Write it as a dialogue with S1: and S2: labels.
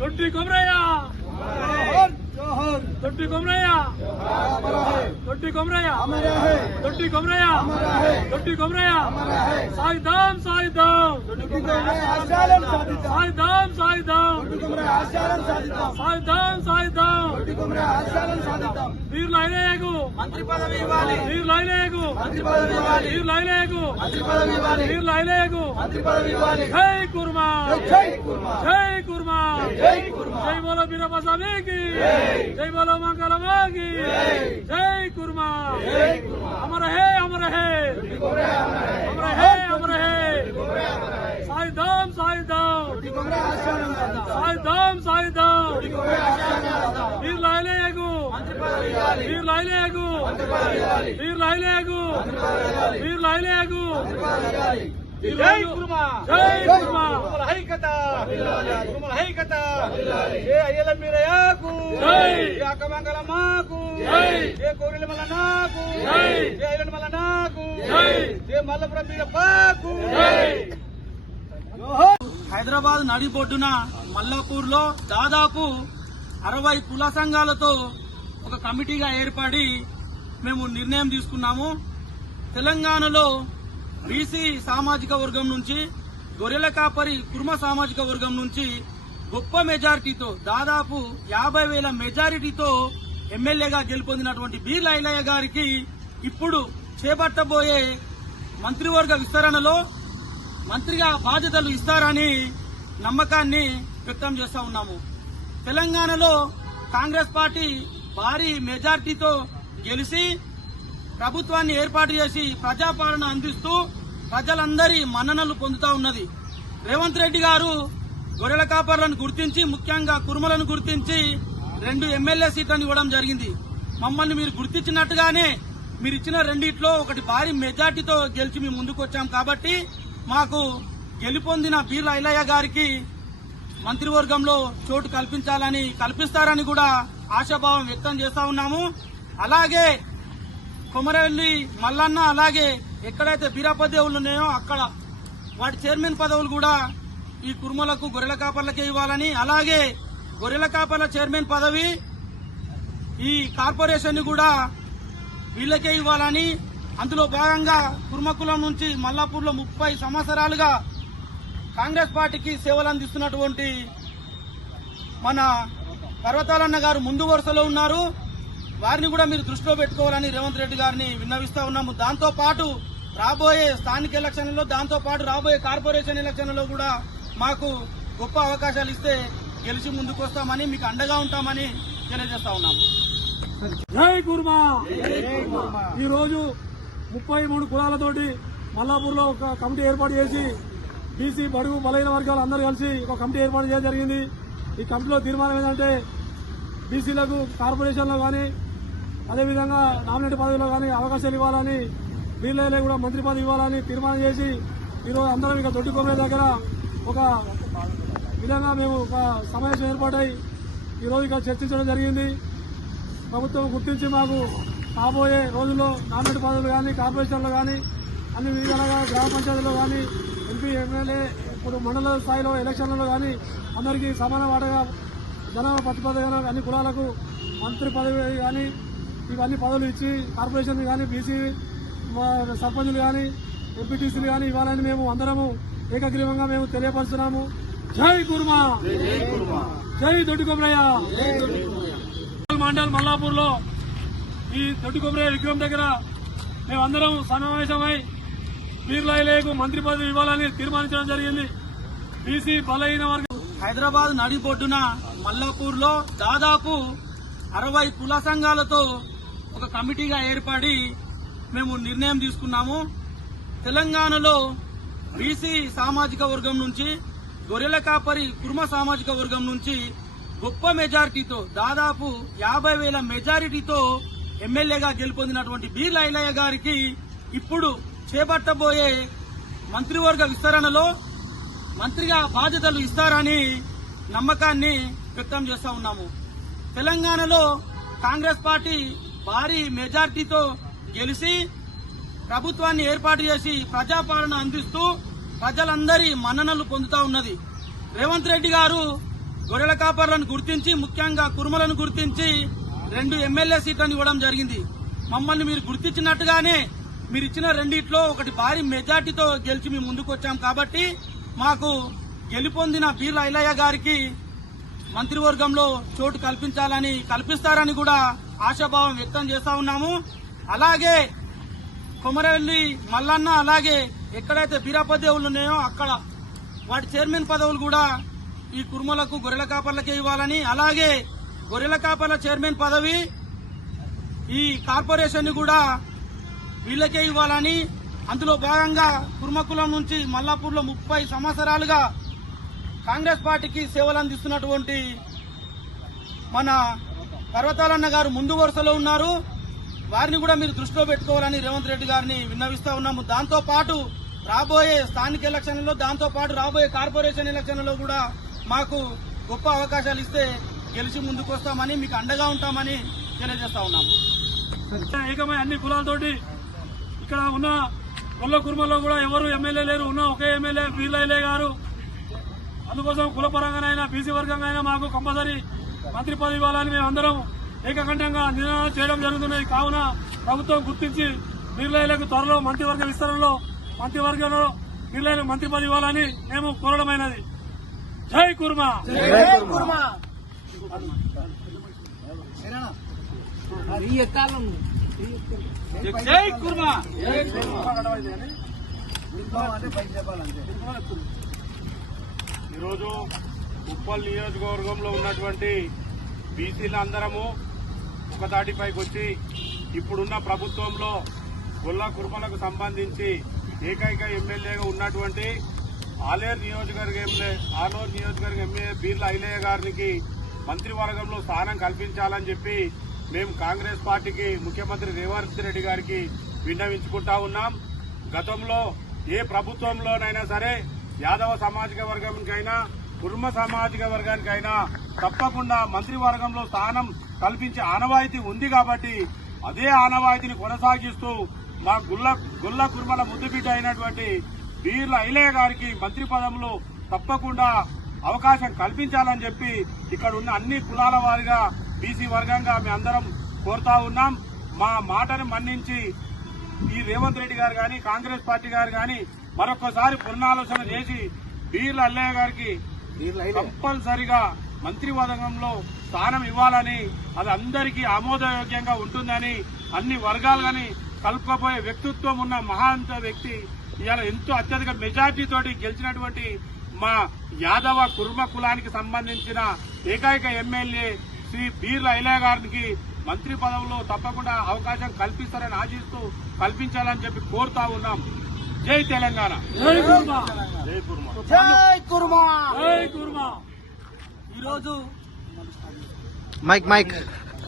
S1: దొడ్డి కొమరయ్య
S2: जोहर
S1: దొడ్డి కొమరయ్య
S2: हमारा है
S1: దొడ్డి కొమరయ్య
S2: हमारा है
S1: దొడ్డి కొమరయ్య
S2: हमारा है
S1: దొడ్డి కొమరయ్య
S2: हमारा है
S1: సాయిదాం సాయిదాం
S2: కుటుంబమే ఆశాలం సాధిద్దాం
S1: సాయిదాం సాయిదాం
S2: కుటుంబమే ఆశాలం సాధిద్దాం
S1: సాయిదాం సాయిదాం
S2: కుటుంబమే ఆశాలం సాధిద్దాం
S1: వీరు లైలేగు
S2: మంత్రి పదవి ఇవ్వాలి
S1: వీరు లైలేగు
S2: మంత్రి పదవి ఇవ్వాలి
S1: వీరు లైలేగు
S2: మంత్రి పదవి ఇవ్వాలి
S1: వీరు లైలేగు
S2: మంత్రి పదవి ఇవ్వాలి
S1: జై కుర్మా
S2: జై కుర్మా
S1: జై కుర్మా
S2: జై కుర్మా
S1: వీరప్ప స్వామికి జై బోలో మంగళమాకి జై కుర్మా అమర హే అమర హే అమర హే అమర హే సాయిదాం
S2: కుటుంబమే ఆశాలం సాధిద్దాం
S1: వీరు
S2: ఇవ్వాలి
S1: వీరు
S2: ఇవ్వాలి
S1: వీరు
S2: ఇవ్వాలి
S1: వీరు
S2: ఇవ్వాలి
S1: జై కుర్మా. జై కుర్మా.
S3: హైకత కురుమల హైకత ఏ అయ్యల మీరయాకు
S1: జై.
S3: ఏ అక్కమంగళ మాకు.
S1: జై.
S3: ఏ కోరిల మల్ల నాకు.
S1: జై.
S3: ఏ ఐలన్ మల్ల నాకు.
S1: జై.
S3: ఏ మల్లపురం మీరపాకు
S1: జై.
S3: హైదరాబాద్ నడిబొడ్డున మల్లాపూర్లో దాదాపు అరవై కుల సంఘాలతో ఒక కమిటీగా ఏర్పడి మేము నిర్ణయం తీసుకున్నాము. తెలంగాణలో బీసీ సామాజిక వర్గం నుంచి గొర్రెల కాపరి కుర్మ సామాజిక వర్గం నుంచి గొప్ప మెజారిటీతో దాదాపు యాభై వేల మెజారిటీతో ఎమ్మెల్యేగా గెలుపొందినటువంటి బి లైలయ్య గారికి ఇప్పుడు చేపట్టబోయే మంత్రివర్గ విస్తరణలో మంత్రిగా బాధ్యతలు ఇస్తారని నమ్మకాన్ని వ్యక్తం చేస్తా ఉన్నాము. తెలంగాణలో కాంగ్రెస్ పార్టీ భారీ మెజార్టీతో గెలిచి ప్రభుత్వాన్ని ఏర్పాటు చేసి ప్రజాపాలన అందిస్తూ ప్రజలందరి మన్ననలు పొందుతా ఉన్నది. రేవంత్ రెడ్డి గారు గొర్రెల కాపర్లను గుర్తించి ముఖ్యంగా కురుమలను గుర్తించి రెండు ఎమ్మెల్యే సీట్లను ఇవ్వడం జరిగింది. మమ్మల్ని మీరు గుర్తించినట్టుగానే మీరు ఇచ్చిన రెండిట్లో ఒకటి భారీ మెజార్టీతో గెలిచి మేము ముందుకొచ్చాం కాబట్టి మాకు గెలుపొందిన బీర్ల ఐలయ్య గారికి మంత్రివర్గంలో చోటు కల్పించాలని కల్పిస్తారని కూడా ఆశాభావం వ్యక్తం చేస్తా ఉన్నాము. అలాగే కొమరవెల్లి మల్లన్న అలాగే ఎక్కడైతే బీరాప దేవుళ్ళు ఉన్నాయో అక్కడ వాటి చైర్మన్ పదవులు కూడా ఈ కుర్మలకు గొర్రెల కాపర్లకే ఇవ్వాలని అలాగే గొర్రెల కాపర్ల చైర్మన్ పదవి ఈ కార్పొరేషన్ కూడా వీళ్ళకే ఇవ్వాలని అందులో భాగంగా కుర్మకులం నుంచి మల్లాపూర్లో ముప్పై సంవత్సరాలుగా కాంగ్రెస్ పార్టీకి సేవలు అందిస్తున్నటువంటి మన పర్వతాలన్న గారు ముందు వరుసలో ఉన్నారు. వారిని కూడా మీరు దృష్టిలో పెట్టుకోవాలని రేవంత్ రెడ్డి గారిని విన్నవిస్తా ఉన్నాము. దాంతో పాటు రాబోయే స్థానిక ఎలక్షన్లలో దాంతో పాటు రాబోయే కార్పొరేషన్ ఎలక్షన్లలో కూడా మాకు గొప్ప అవకాశాలు ఇస్తే గెలిచి ముందుకు వస్తామని మీకు అండగా ఉంటామని తెలియజేస్తా ఉన్నాము.
S1: జై కుర్మా! ఈ రోజు ముప్పై మూడు కులాలతోటి మల్లాపూర్లో ఒక కమిటీ ఏర్పాటు చేసి బీసీ బడుగు బలైన వర్గాలు అందరూ కలిసి ఒక కమిటీ ఏర్పాటు చేయడం జరిగింది. ఈ కమిటీలో తీర్మానం ఏంటంటే బీసీలకు కార్పొరేషన్లో కానీ అదేవిధంగా నామినేట్ పదవిలో కానీ అవకాశాలు ఇవ్వాలని వీళ్ళే కూడా మంత్రి పదవి ఇవ్వాలని తీర్మానం చేసి ఈరోజు అందరం ఇక దొడ్డి కొమ్మల దగ్గర ఒక విధంగా మేము ఒక సమావేశం ఏర్పాటై ఈరోజు ఇక్కడ చర్చించడం జరిగింది. ప్రభుత్వం గుర్తించి మాకు కాబోయే రోజుల్లో నామినేట్ పదవులు కానీ కార్పొరేషన్లు కానీ అన్ని విధాలుగా గ్రామ పంచాయతీలో కానీ ఎంపీ ఎమ్మెల్యే ఇప్పుడు మండల స్థాయిలో ఎలక్షన్లలో కానీ అందరికీ సమాన వాటగా జనాభా ప్రతిపాదన అన్ని కులాలకు మంత్రి పదవి కానీ ఇవన్నీ పదవులు ఇచ్చి కార్పొరేషన్ కానీ బీసీ సర్పంచులు కానీ ఎంపీటీసీలు కానీ ఇవ్వాలని మేము అందరము ఏకగ్రీవంగా మేము తెలియపరుస్తున్నాము. జై కుర్మా! జై దొడ్డి కొబ్బరయ్య! మండల్ మల్లాపూర్లో ఈ దొడ్డి కొబ్బరయ్య విగ్రహం దగ్గర మేమందరం సమావేశమై బీర్లాయిలేకు మంత్రి పదవి ఇవ్వాలని తీర్మానించడం జరిగింది. బీసీ బలహీన వర్గం
S3: హైదరాబాద్ నడిబొడ్డున మల్లాపూర్లో దాదాపు అరవై కుల సంఘాలతో ఒక కమిటీగా ఏర్పడి మేము నిర్ణయం తీసుకున్నాము. తెలంగాణలో బీసీ సామాజిక వర్గం నుంచి గొర్రెల కాపరి కుర్మ సామాజిక వర్గం నుంచి గొప్ప మెజారిటీతో దాదాపు యాభై వేల మెజారిటీతో ఎమ్మెల్యేగా గెలుపొందినటువంటి బి లైలయ్య గారికి ఇప్పుడు చేపట్టబోయే మంత్రివర్గ విస్తరణలో మంత్రిగా బాధ్యతలు ఇస్తారని నమ్మకాన్ని వ్యక్తం చేస్తా ఉన్నాము. తెలంగాణలో కాంగ్రెస్ పార్టీ భారీ మెజార్టీతో గెలిచి ప్రభుత్వాన్ని ఏర్పాటు చేసి ప్రజాపాలన అందిస్తూ ప్రజలందరి మన్ననలు పొందుతా ఉన్నది. రేవంత్ రెడ్డి గారు గొర్రెల కాపర్లను గుర్తించి ముఖ్యంగా కురుమలను గుర్తించి రెండు ఎమ్మెల్యే సీట్లను ఇవ్వడం జరిగింది. మమ్మల్ని మీరు గుర్తించినట్టుగానే మీరు ఇచ్చిన రెండిట్లో ఒకటి భారీ మెజార్టీతో గెలిచి మేము ముందుకొచ్చాం కాబట్టి మాకు గెలుపొందిన బీర్ల ఐలయ్య గారికి మంత్రివర్గంలో చోటు కల్పించాలని కల్పిస్తారని కూడా ఆశాభావం వ్యక్తం చేస్తా ఉన్నాము. అలాగే కొమరవెల్లి మల్లన్న అలాగే ఎక్కడైతే బీరాప దేవుళ్ళు ఉన్నాయో అక్కడ వాటి చైర్మన్ పదవులు కూడా ఈ కుర్మలకు గొర్రెల కాపర్లకే ఇవ్వాలని అలాగే గొర్రెల కాపర్ల చైర్మన్ పదవి ఈ కార్పొరేషన్ కూడా వీళ్ళకే ఇవ్వాలని అందులో భాగంగా కుర్మకులం నుంచి మల్లాపూర్లో ముప్పై సంవత్సరాలుగా కాంగ్రెస్ పార్టీకి సేవలు అందిస్తున్నటువంటి మన పర్వతాలన్న గారు ముందు వరుసలో ఉన్నారు. వారిని కూడా మీరు దృష్టిలో పెట్టుకోవాలని రేవంత్ రెడ్డి గారిని విన్నవిస్తా ఉన్నాము. దాంతో పాటు రాబోయే స్థానిక ఎలక్షన్లలో దాంతో పాటు రాబోయే కార్పొరేషన్ ఎలక్షన్లలో కూడా మాకు గొప్ప అవకాశాలు ఇస్తే గెలిచి ముందుకు వస్తామని మీకు అండగా ఉంటామని తెలియజేస్తా ఉన్నాము.
S1: ఏకమై అన్ని కులాలతోటి ఇక్కడ ఉన్న కొల్ల కుర్మలో కూడా ఎవరు ఎమ్మెల్యే లేరు ఉన్న ఒకే ఎమ్మెల్యే వీర్లయ్య గారు. అందుకోసం కులపరంగానైనా బీసీ వర్గంగా మాకు కంపల్సరీ మంత్రి పదవి ఇవ్వాలని మేము అందరం ఏకకంఠంగా నిర్ణయం చేయడం జరుగుతున్నది. కావున ప్రభుత్వం గుర్తించి వీర్లయ్యలకు త్వరలో మంత్రివర్గ విస్తరణలో మంత్రివర్గంలో వీర్లయ్యలకు మంత్రి పదవి ఇవ్వాలని మేము కోరడమైనది. జై కుర్మా!
S3: జై కుర్మా!
S4: ఈరోజు ఉప్పల్ నియోజకవర్గంలో ఉన్నటువంటి బీసీలు అందరము ఒక వచ్చి ఇప్పుడున్న ప్రభుత్వంలో గొల్ల కుర్మలకు సంబంధించి ఏకైక ఎమ్మెల్యేగా ఉన్నటువంటి ఆలేరు నియోజకవర్గ ఎమ్మెల్యే ఆలూరు నియోజకవర్గ ఎమ్మెల్యే బీర్ల ఐలయ్య గారికి మంత్రివర్గంలో స్థానం కల్పించాలని చెప్పి మేము కాంగ్రెస్ పార్టీకి ముఖ్యమంత్రి రేవంత్ రెడ్డి గారికి విన్నవించుకుంటా ఉన్నాం. గతంలో ఏ ప్రభుత్వంలోనైనా సరే యాదవ సామాజిక వర్గంకైనా కుటుంబ సామాజిక వర్గానికైనా తప్పకుండా మంత్రివర్గంలో స్థానం కల్పించే ఆనవాయితీ ఉంది కాబట్టి అదే ఆనవాయితీని కొనసాగిస్తూ మా గుల్ల గుల్ల కుర్మల ముద్దుబిడ్డ అయినటువంటి బీర్ల ఐలయ్య గారికి మంత్రి పదంలో తప్పకుండా అవకాశం కల్పించాలని చెప్పి ఇక్కడ ఉన్న అన్ని కులాల వారిగా బీసీ వర్గంగా మేము అందరం కోరుతా ఉన్నాం. మా మాటను మన్నించి ఈ రేవంత్ రెడ్డి గారు కానీ కాంగ్రెస్ పార్టీ గారు కానీ మరొకసారి పునరాలోచన చేసి బీర్ల అల్లయ్య గారికి తప్పనిసరిగా మంత్రివర్గంలో స్థానం ఇవ్వాలని అది అందరికీ ఆమోదయోగ్యంగా ఉంటుందని అన్ని వర్గాలు గాని కలుపుకపోయే వ్యక్తిత్వం ఉన్న మహాంత వ్యక్తి ఇవాళ ఎంతో అత్యధిక మెజార్టీతో గెలిచినటువంటి మా యాదవ కుర్మ కులానికి సంబంధించిన ఏకైక ఎమ్మెల్యే శ్రీ బీర్ల ఐలయ్య గారికి మంత్రి పదవులు తప్పకుండా అవకాశం కల్పిస్తారని ఆశిస్తూ కల్పించాలని చెప్పి కోరుతా ఉన్నాం. జై తెలంగాణ.
S1: జై కుర్మా.
S4: జై కుర్మ.
S3: జై కుర్మా.
S1: జై కుర్మా.
S3: ఈరోజు
S5: మైక్ మైక్.